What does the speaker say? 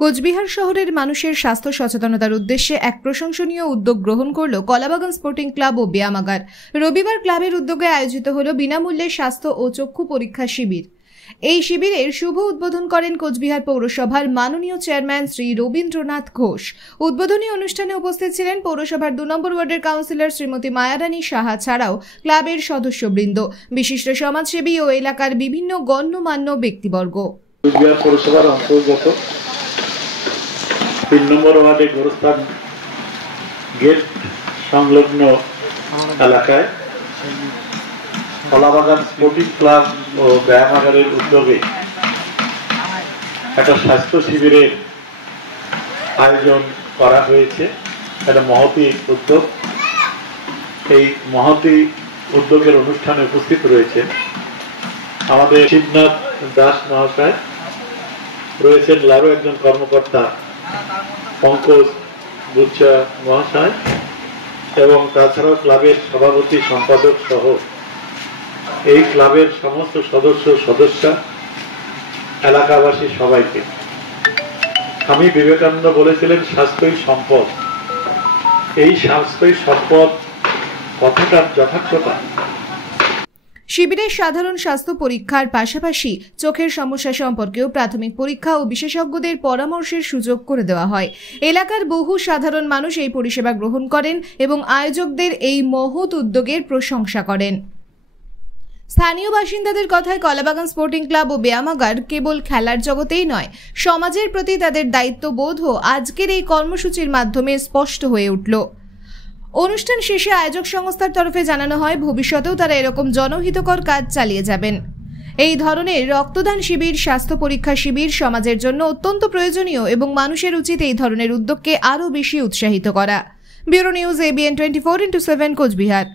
কোচবিহার শহরের মানুষের স্বাস্থ্য সচেতনতার উদ্দেশ্যে এক প্রশংসনীয় উদ্যোগ গ্রহণ করল কলাবাগান স্পোর্টিং ক্লাব ও ব্যায়ামাগার। রবিবার ক্লাবের উদ্যোগে আয়োজিত হল বিনামূল্যে স্বাস্থ্য ও চক্ষু পরীক্ষা শিবির। এই শিবিরের শুভ উদ্বোধন করেন কোচবিহার পৌরসভার মাননীয় চেয়ারম্যান শ্রী রবীন্দ্রনাথ ঘোষ। উদ্বোধনী অনুষ্ঠানে উপস্থিত ছিলেন পৌরসভার 2 নম্বর ওয়ার্ডের কাউন্সিলর শ্রীমতী মায়ারানী সাহা ছাড়াও ক্লাবের সদস্যবৃন্দ, বিশিষ্ট সমাজসেবী ও এলাকার বিভিন্ন গণ্যমান্য ব্যক্তিবর্গ। কোচবিহার পৌরসভার অন্তর্গত 3 নম্বর ওয়ার্ডে গোরস্থান গেট সংলগ্ন এলাকায় কলাবাগান স্পোর্টিং ক্লাব ও ব্যায়ামাগারের উদ্যোগে একটা স্বাস্থ্য শিবিরের আয়োজন করা হয়েছে। একটা মহতী উদ্যোগ। এই মহতী উদ্যোগের অনুষ্ঠানে উপস্থিত রয়েছে আমাদের শিবনাথ দাস মহাশয়, রয়েছেন আরও একজন কর্মকর্তা পঙ্কজ গুচ্ছা মহাশয়, এবং তাছাড়াও ক্লাবের সভাপতি সম্পাদক সহ এই ক্লাবের সমস্ত সদস্যা এলাকাবাসী সবাইকে। স্বামী বিবেকানন্দ বলেছিলেন স্বাস্থ্যই সম্পদ। এই স্বাস্থ্যই সম্পদ কথাটার যথার্থতা। শিবিরে সাধারণ স্বাস্থ্য পরীক্ষার পাশাপাশি চোখের সমস্যা সম্পর্কেও প্রাথমিক পরীক্ষা ও বিশেষজ্ঞদের পরামর্শের সুযোগ করে দেওয়া হয়। এলাকার বহু সাধারণ মানুষ এই পরিষেবা গ্রহণ করেন এবং আয়োজকদের এই মহৎ উদ্যোগের প্রশংসা করেন। স্থানীয় বাসিন্দাদের কথায় কলাবাগান স্পোর্টিং ক্লাব ও ব্যায়ামাগার কেবল খেলার জগতেই নয়, সমাজের প্রতি তাদের দায়িত্ববোধও আজকের এই কর্মসূচির মাধ্যমে স্পষ্ট হয়ে উঠল। অনুষ্ঠান শেষে আয়োজক সংস্থার তরফে জানানো হয় ভবিষ্যতেও তারা এরকম জনহিতকর কাজ চালিয়ে যাবেন। এই ধরনের রক্তদান শিবির, স্বাস্থ্য পরীক্ষা শিবির সমাজের জন্য অত্যন্ত প্রয়োজনীয় এবং মানুষের উচিত এই ধরনের উদ্যোগকে আরও বেশি উৎসাহিত করা। Bureau news ABN 24/7 Cooch Behar.